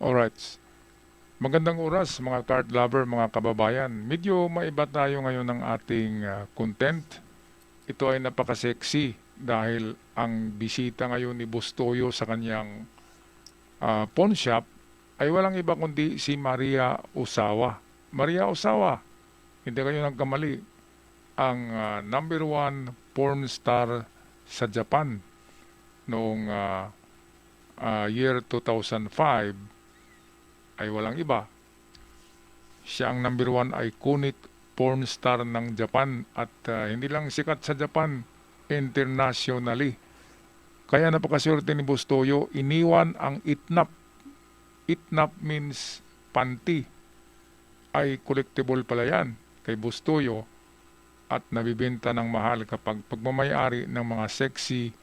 Alright. Magandang oras mga card lover, mga kababayan. Medyo maiba tayo ngayon ng ating content. Ito ay napaka-sexy dahil ang bisita ngayon ni Bustoyo sa kanyang pawn shop ay walang iba kundi si Maria Osawa. Maria Osawa, hindi kayo nagkamali, ang number one porn star sa Japan noong year 2005 ay walang iba. Siya ang number one iconic porn star ng Japan at hindi lang sikat sa Japan, internationally. Kaya napakaswerte ni Bustoyo, iniwan ang itnap. Itnap means panty. Ay collectible pala yan kay Bustoyo at nabibenta ng mahal kapag pagmamayari ng mga sexy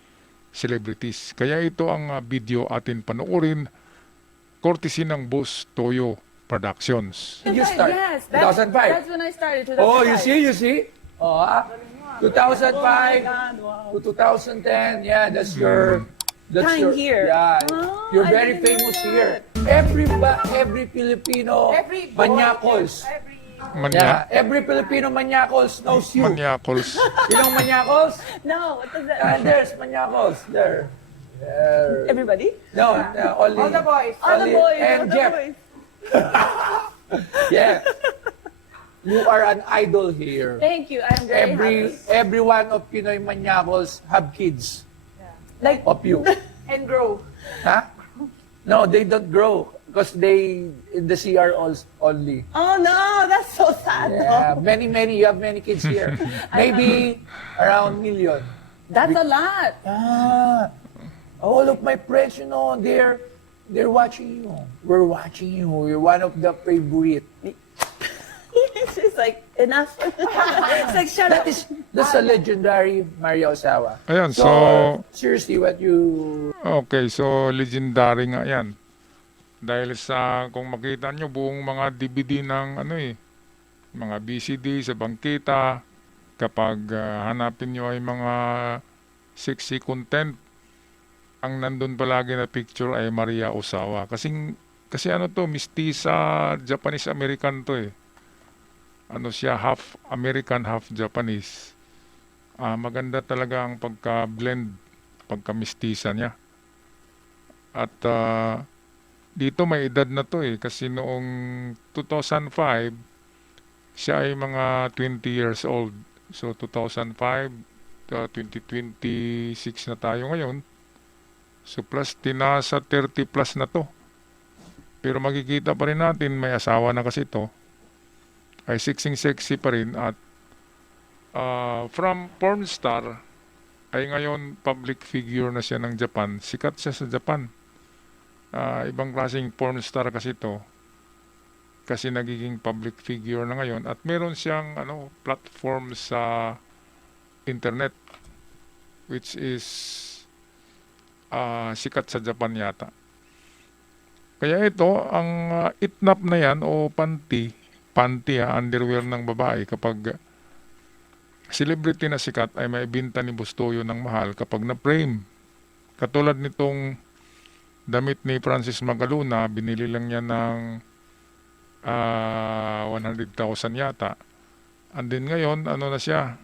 celebrities. Kaya ito ang video atin panoorin, courtesy ng Bustoyo Productions. Did you start? Yes, 2005? that's when I started. 2005. Oh, you see? Oh, 2005 to 2010. Yeah, that's your Time here. Yeah, Oh, you're I very didn't know famous that. here. Every Filipino Every boy, manyakos. Manya, Every Filipino manyakos knows you. Manyakols. Sinong manyakos? No, what does that And there's manyakos. There. There. Everybody? No, only All the boys. All the only- boys. And all the Jeff. boys. Yeah. You are an idol here. Thank you. I'm very happy. Every one of Pinoy manyakos have kids Like, of you. and grow. Huh? No, they don't grow because they in the CR only. Oh no, that's so sad. Yeah, though. you have many kids here. Maybe around million. That's a lot. Ah, all of my friends, they're watching you. We're watching you. You're one of the favorite. It's just like, enough. It's like, shut up. That's a legendary Maria Osawa. Ayan, So, so, seriously, what you... okay, so legendary nga yan. Dahil sa, kung makita nyo, buong mga DVD ng mga BCD sa bangkita, kapag hanapin nyo ay mga sexy content, ang nandun palagi na picture ay Maria Osawa. Kasi ano to, mistisa Japanese-American to eh. Ano siya, half American, half Japanese. Maganda talaga ang pagka-blend, pagka-mistisa niya. At dito may edad na to eh, kasi noong 2005, siya ay mga 20 years old. So 2005, 2026 na tayo ngayon. So plus, tinasa 30 plus na to. Pero makikita pa rin natin, may asawa na kasi to. Ay sexy pa rin at from porn star ay ngayon public figure na siya ng Japan. Sikat siya sa Japan. Ibang klaseng porn star kasi to. Kasi nagiging public figure na ngayon at meron siyang platform sa internet which is sikat sa Japan yata. Kaya ito, ang itnap na yan o panty, underwear ng babae kapag celebrity na sikat ay maibinta ni Bustoyo ng mahal kapag na-frame. Katulad nitong damit ni Francis Magaluna, binili lang niya ng 100,000 yata. And then ngayon, ano na siya?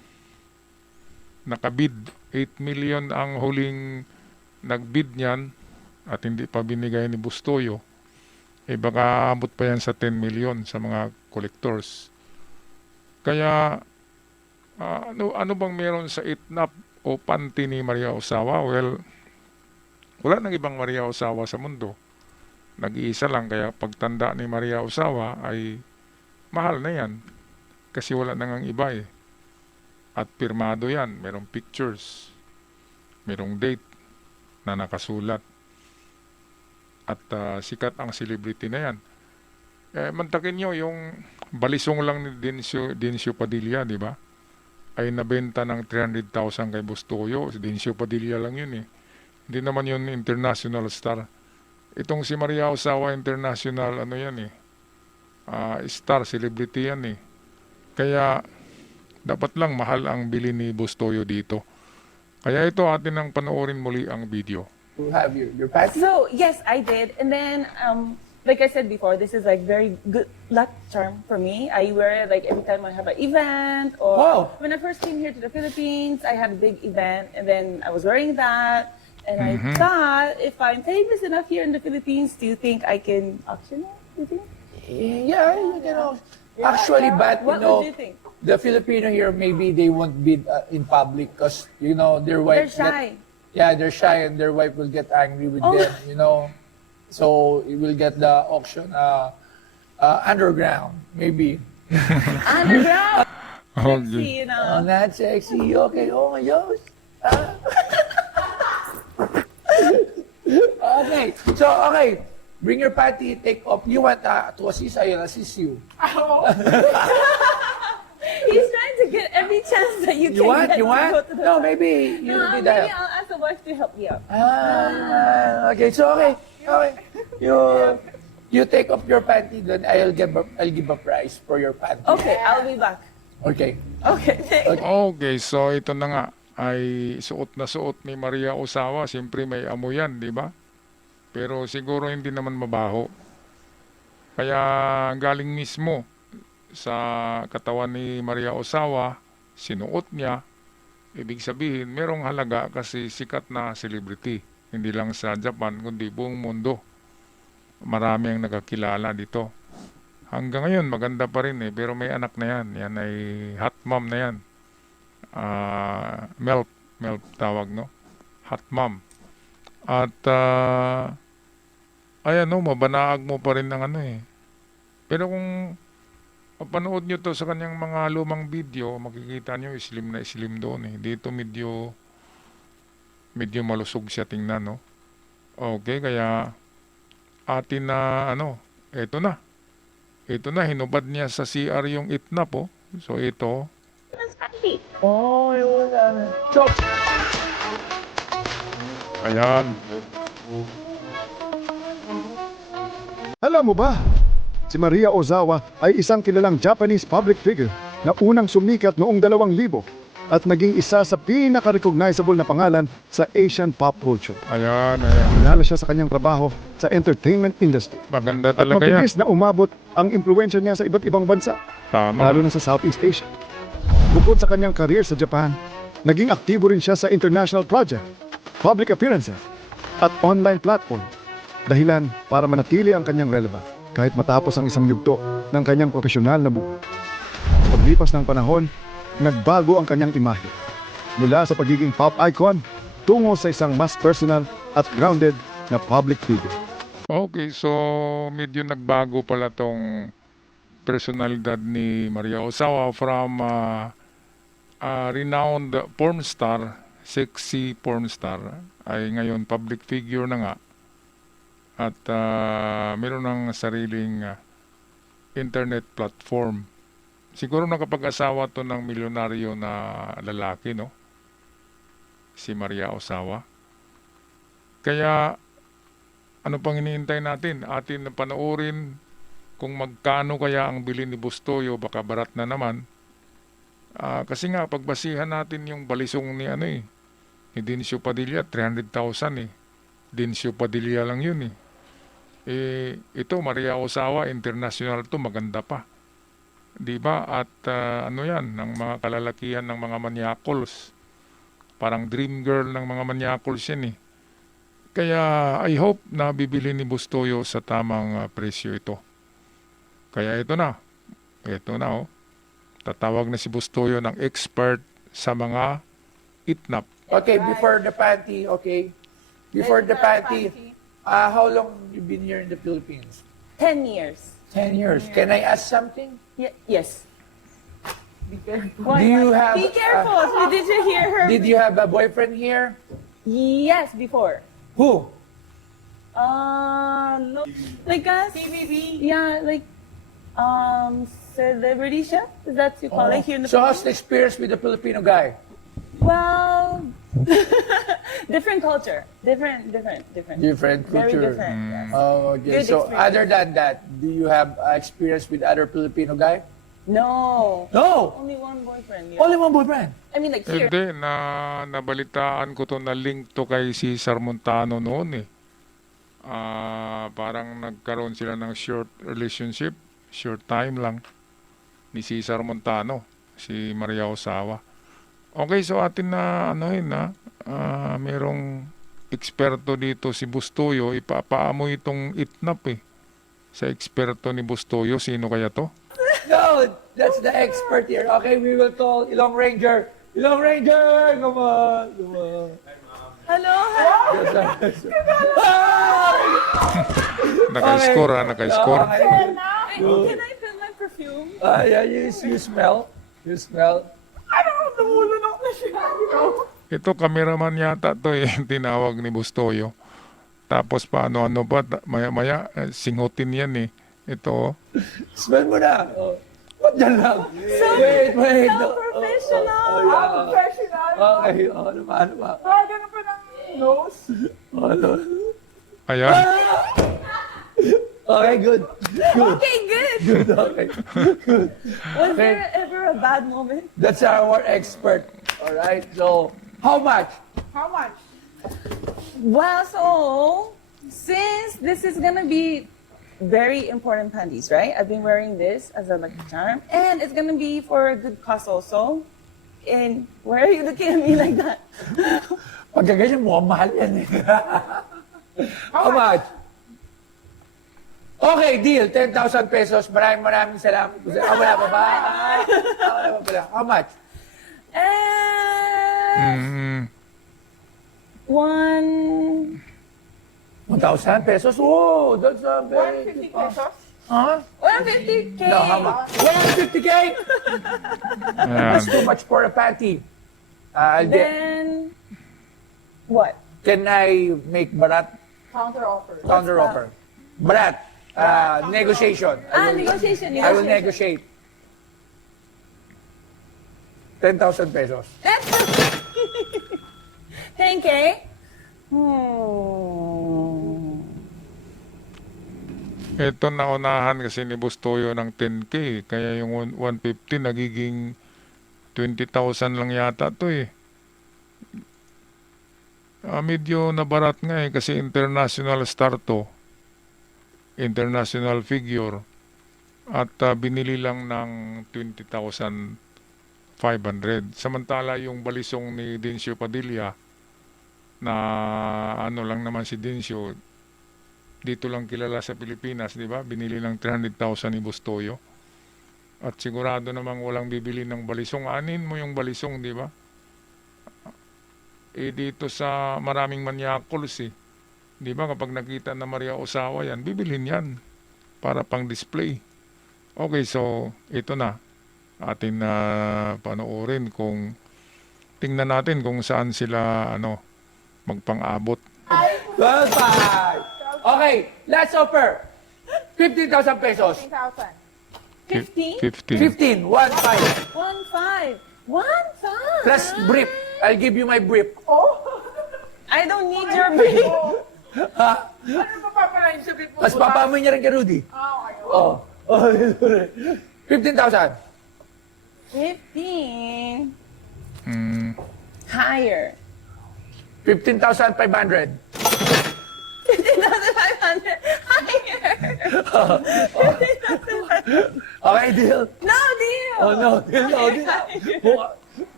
Nakabid. 8 million ang huling nagbid niyan at hindi pa binigay ni Bustoyo. Baka abot pa yan sa 10 million sa mga collectors. Kaya, ano bang meron sa itnap o panty ni Maria Osawa? Well, wala nang ibang Maria Osawa sa mundo. Nag-iisa lang, kaya pagtanda ni Maria Osawa ay mahal na yan. Kasi wala nang iba eh. At pirmado yan, merong pictures, merong date na nakasulat. At sikat ang celebrity na yan. Mantakin nyo yung balisong lang ni Dencio Padilla, di ba? Ay nabenta ng 300,000 kay Bustoyo. Si Dencio Padilla lang yun eh. Hindi naman yun international star. Itong si Maria Osawa international, yan eh. Star, celebrity yan eh. Kaya dapat lang mahal ang bili ni Bustoyo dito. Kaya ito atin ang panoorin muli ang video. You have your panty? So, yes, I did. And then, like I said before, this is like very good luck charm for me. I wear it like every time I have an event, or Wow. when I first came here to the Philippines, I had a big event, and then I was wearing that. And I thought, if I'm famous enough here in the Philippines, do you think I can auction it? Do you think? Yeah, you know. Actually, but you What know, would you think? the Filipino here, maybe they won't bid in public because, you know, their They're wife. shy. Yeah, they're shy and their wife will get angry with Oh. them, you know. So you will get the auction underground, maybe. Underground. Okay. Sexy, you Oh, know. not sexy. Okay, oh my gosh. Okay, so okay. Bring your panty, take off. You want to assist, I'll assist you. He's trying to get every chance that you can You want? get You to want? go to the No, maybe you No, need maybe that. I'll ask the wife to help me out. Okay, so okay. You take off your panty, then I'll give a price for your panty. Okay, I'll be back. Okay. Okay. Okay, so ito na nga ay suot na suot ni Maria Osawa. Siyempre may amoy yan, di ba? Pero siguro hindi naman mabaho. Kaya galing mismo sa katawan ni Maria Osawa, sinuot niya. Ibig sabihin, merong halaga kasi sikat na celebrity. Hindi lang sa Japan, kundi buong mundo. Marami ang nakakilala dito. Hanggang ngayon, maganda pa rin eh. Pero may anak na yan. Yan ay hot mom na yan. Milf tawag, no? Hot mom. At, ayan, no, mabanaag mo pa rin ng ano eh. Pero kung panood nyo to sa kanyang mga lumang video, makikita nyo slim na slim doon eh. Dito medyo malusog siya tingnan, no? Okay, kaya atin na, eto na. Ito na, hinubad niya sa CR yung itnap, oh. So, ito. Oh, yun. So, Ayan. Alam mo ba, si Maria Ozawa ay isang kilalang Japanese public figure na unang sumikat noong 2000 at naging isa sa pinaka-recognizable na pangalan sa Asian pop culture. Ayan. Kilala siya sa kanyang trabaho sa entertainment industry. Maganda At talaga yan. mabilis na umabot ang impluensya niya sa iba't ibang bansa, Tama. lalo na sa Southeast Asia. Bukod sa kanyang career sa Japan, naging aktibo rin siya sa international project, public appearances, at online platform. Dahilan para manatili ang kanyang relevant kahit matapos ang isang yugto ng kanyang profesional na buhay. Paglipas ng panahon, nagbago ang kanyang imahe. Mula sa pagiging pop icon, tungo sa isang mas personal at grounded na public figure. Okay, so medyo nagbago pala tong personalidad ni Maria Ozawa from renowned porn star, sexy porn star, ay ngayon public figure na nga. At meron ng sariling internet platform. Siguro nakapag-asawa to ng milyonaryo na lalaki, no? Si Maria Ozawa. Kaya, ano pang iniintay natin? Atin na panoorin kung magkano kaya ang bili ni Bustoyo, baka barat na naman. Kasi nga, pagbasihan natin yung balisong ni ni Dincio Padilla, 300,000 eh. Dincio Padilla lang yun eh. Ito, Maria Ozawa, international to, maganda pa. Diba? At ano yan, ng mga kalalakihan ng mga manyakols. Parang dream girl ng mga manyakols yan eh. Kaya I hope na bibili ni Bustoyo sa tamang presyo ito. Kaya ito na. Ito na oh. Tatawag na si Bustoyo ng expert sa mga itnap. okay, before the panty, okay? Before the panty, how long you been here in the Philippines? 10 years. 10 years. Can I ask something? Yes. Do you have Be careful. Did you hear her? did you have a boyfriend here? Yes, before. Who? No. Like us? CBB? Yeah, like, celebrity chef? Is that you call it here in the So how's the experience with the Filipino guy? Well, different culture. Different. Different Very culture. different. Yes. Oh, okay. Good So experience. other than that, do you have experience with other Filipino guy? No. No. Only one boyfriend. Yeah. Only one boyfriend. I mean, like here. Hindi, nabalitaan ko to na link to kay si Montano noon eh. parang nagkaroon sila ng short relationship, short time lang ni Cesar Montano, si Maria Osawa. Okay, so atin na merong eksperto dito si Bustoyo, ipapaamoy itong itnap sa eksperto ni Bustoyo. Sino kaya to? No, that's the expert here. Okay, we will call Ilong Ranger. Ilong Ranger! Come on! Come on. Hello? Naka-score naka-score. Okay. Wait, can I feel my perfume? Yeah, you smell. You smell. Namulunok na siya. Ito, cameraman yata to tinawag ni Bustoyo. Tapos paano pa, maya-maya, singutin yan Ito, Smell mo na. Oh. Ba't dyan lang? Wait. So professional. Professional. Okay, ano ba? Ganun pa ng nose. Ano? ayan. Okay, good. Okay, good. Good, okay. Was there ever a bad moment? That's our expert. All right, so, how much? Well, so, since this is gonna be very important panties, right? I've been wearing this as a lucky charm, and it's gonna be for a good cause also. And why are you looking at me like that? Pagka ganyan mo, mahal yan How much? Okay, deal. 10,000 pesos. Maraming salamat. Wala pa ba? Wala pa pala. How much? And 1,000 pesos? Whoa, that's a very... 150 pesos? Huh? 150K. No, how much? 150K? That's too much for a panty. Then, what? Can I make barat? Counter offer. Counter offer. Barat. Negotiation. Negotiation. I will negotiate. 10,000 pesos. That's 10K? Ito naunahan kasi ni Bustoyo ng 10K. Kaya yung 150 nagiging 20,000 lang yata to medyo nabarat nga kasi international star to. International figure. At binili lang ng 20,500. Samantala yung balisong ni Dincio Padilla na ano lang naman si Dincio, dito lang kilala sa Pilipinas, di ba? Binili ng 300,000 ni Bustoyo. At sigurado namang walang bibili ng balisong. Anin mo yung balisong, di ba? Dito sa maraming manyakols di ba? Kapag nakita na Maria Osawa yan, bibilhin yan para pang display. Okay, so ito na. Atin na panoorin kung tingnan natin kung saan sila magpang-abot. 12,500. Okay, last offer. 15,000 pesos. 15? 15. 15. 1,500. 1,500. Plus brief. I'll give you my brief. I don't need your brief. Mas papamoy niya rin kay Rudy. Oh. 15,000. 15. Hmm. Higher. 15,500. 15,500. Higher. Okay, deal. No deal. Oh, no. Deal.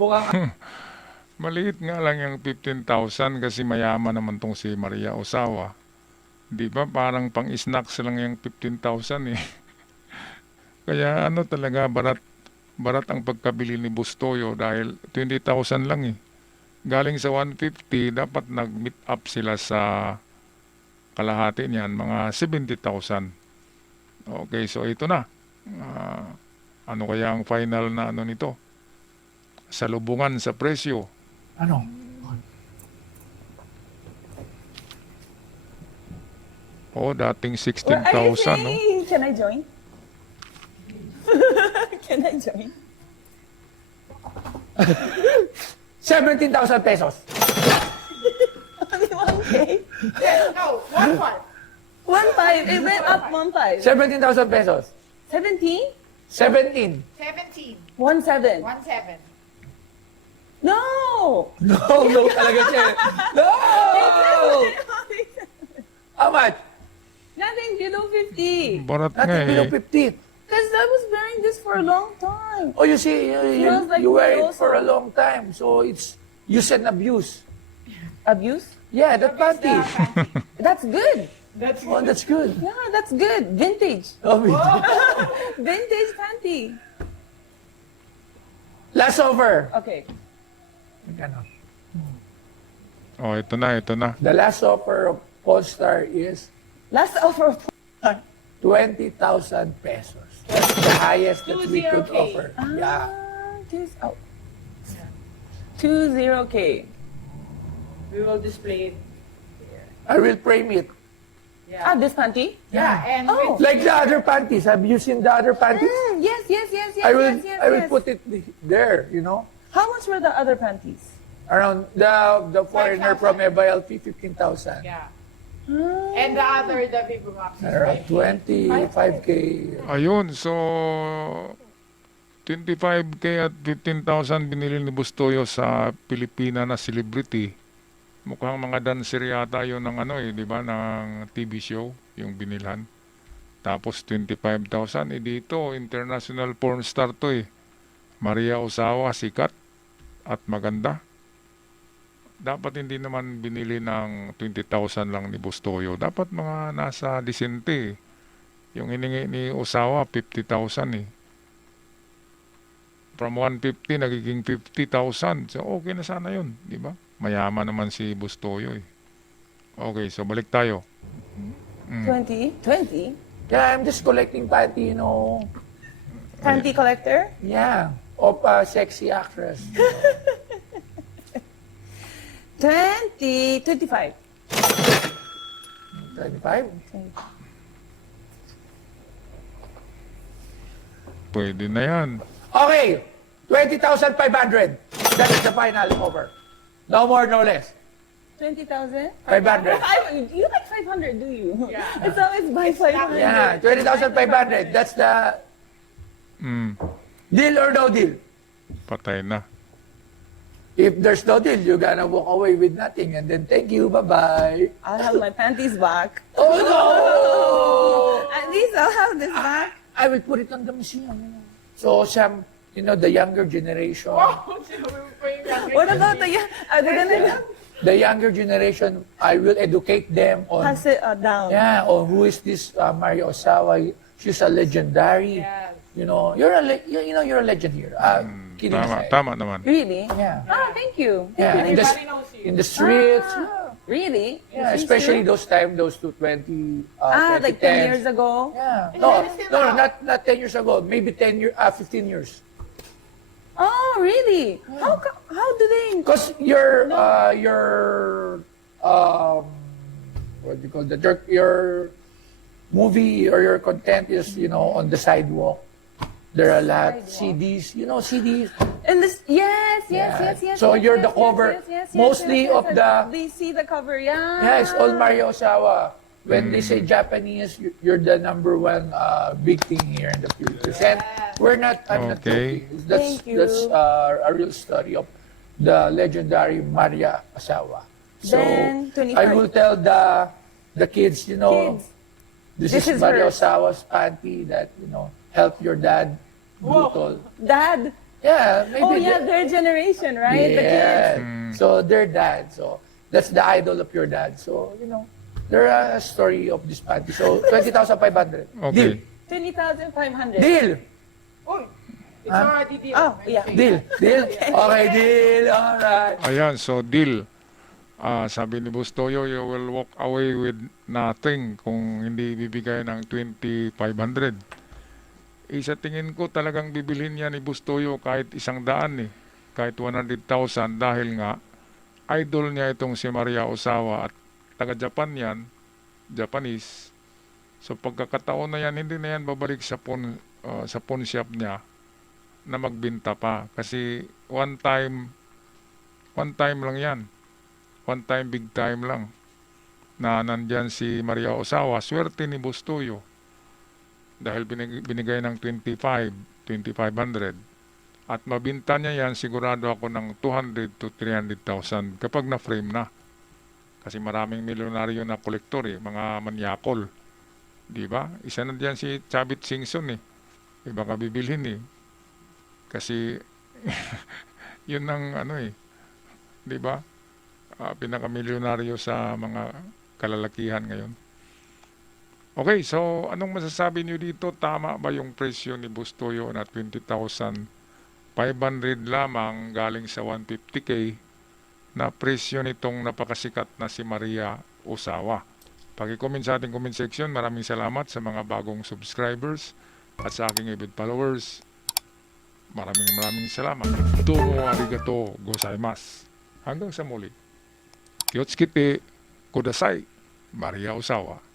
Mukhang Maliit nga lang yung 15,000 kasi mayaman naman tong si Maria Osawa. Di ba? Parang pang-snacks lang yung 15,000 Kaya talaga, barat ang pagkabili ni Bustoyo dahil 20,000 lang Galing sa 150, dapat nag-meet up sila sa kalahati niyan, mga 70,000. Okay, so ito na. Ano kaya ang final na nito? Salubungan sa presyo. ano? Dating Well, are you 16,000, no? saying, can I join? Can I join? 17,000 pesos. Only 1K? No, 1,500. 1,500. It went up 1,500. 17,000 pesos. 17? 17. 17. 1,700. 1,700. No! No talaga siya. No! How much? Nothing below 50. Barat nga Nothing below eh. 50. Because I was wearing this for a long time. Oh, you see, Smells like you wear me it for a also. long time. So it's use and abuse. Abuse? Yeah, that panty. That's good. That's Oh, that's good. Yeah, that's good. Vintage. Oh, Vintage panty. last over. Okay. Ano? Oh, ito na, ito na. The last offer of Polestar is Last offer. 20,000 pesos. That's the highest that we could 20K. offer. Yeah. Oh. 20K. We will display it. I will frame it. Yeah. This panty? Yeah, and Oh. Like the other panties. Have you seen the other panties? Yes, yes, yes, yes, I will yes, yes, I will yes. put it there, you know. How much were the other panties? Around the foreigner from EBA-LP, 15,000. yeah. And the other, the Vivo Max is Around 25K. Ayun, so 25K at 15,000 binili ni Bustoyo sa Pilipina na celebrity. Mukhang mga dancer yata yun ng ano eh, di ba, ng TV show, yung binilhan. Tapos 25,000, eh dito, international porn star to eh. Maria Ozawa, sikat at maganda. Dapat hindi naman binili ng 20,000 lang ni Bustoyo. Dapat mga nasa disente eh. Yung hiningi ni Ozawa, 50,000 eh. From 150, nagiging 50,000. So, okay na sana yun, di ba? Mayaman naman si Bustoyo eh. Okay, so balik tayo. 20? 20? Yeah, I'm just collecting panty, you know. Panty collector? Yeah, of a sexy actress. 20, 25. 25? Pwede na yan. Okay, 20,500. That is the final offer. No more, no less. 20,000? 500. You like 500, do you? Yeah. It's always by 500. Yeah, 20,500. That's the deal or no deal. Patay na. If there's no deal, you're gonna walk away with nothing and then thank you, bye-bye. I'll have my panties back. Oh no! At least I'll have this back. I will put it on the museum. You know. So some, you know, the younger generation, What about the... Are they gonna the younger generation, I will educate them on, pass it down? yeah, on who is this Maria Ozawa. She's a legendary. Yes. You know, you're a legend here. Kidding Tama, aside. tama naman. Really? Yeah. Ah, thank you. Yeah, in the, Everybody knows you. in the streets. Really? Yeah, Is this especially true? those 220, Like 10 years 2010s. ago? Yeah. Is No, it still no, out? not 10 years ago. Maybe 15 years. Oh, really? How do they... Because your what do you call that? Your movie or your content is, you know, on the sidewalk. There are a lot CDs, you know, CDs. And this, yes, Yeah. yes. So yes, you're yes, the cover, yes, yes, yes, mostly yes, yes, of yes. the- They see the cover, yeah. Yeah, it's all Maria Ozawa. When they say Japanese, you're the number one big thing here in the Philippines. And we're not, I'm not Okay. joking. That's, Thank you. that's a real story of the legendary Maria Ozawa. So Then, 25. I will tell the kids, you know, Kids. this This is is Maria hers. Ozawa's panty that, you know, helped your dad. Brutal. Dad. Yeah, maybe. Oh, yeah, their generation, right? The kids. Yeah. So their dad. So that's the idol of your dad. So, you know, they're a story of this panty. So 20,500. Okay. 20,500. Deal. Uy, it's already deal. Oh, yeah. Deal. Deal. Okay, deal. All right. Ayan, so deal. Sabi ni Bustoyo, you will walk away with nothing kung hindi bibigay ng 2,500. Sa tingin ko talagang bibilhin niya ni Bustoyo kahit 100 eh. Kahit 100,000 dahil nga idol niya itong si Maria Ozawa at taga-Japan yan, Japanese. So pagkakataon na yan, hindi na yan babalik sa pawn shop niya na magbenta pa. Kasi one time lang yan. One time, big time lang. Na nandyan si Maria Ozawa, swerte ni Bustoyo. Dahil binigay ng 2,500. At mabinta niya yan, sigurado ako ng 200 to 300,000 kapag na-frame na. Kasi maraming milyonaryo na kolektor eh, mga manyakol. Di ba? Isa na diyan si Chavit Singson eh. Iba ka bibilhin eh. Kasi yun ang ano eh, di ba? Pinakamilyonaryo sa mga kalalakihan ngayon. Okay, so anong masasabi niyo dito? Tama ba yung presyo ni Bustoyo na 20,500 lamang galing sa 150K na presyo nitong napakasikat na si Maria Osawa? Paki-comment sa ating comment section. Maraming salamat sa mga bagong subscribers at sa aking avid followers. Maraming salamat. Domo arigato gozaimasu. Hanggang sa muli. Kiyotsuki kudasai. Maria Osawa.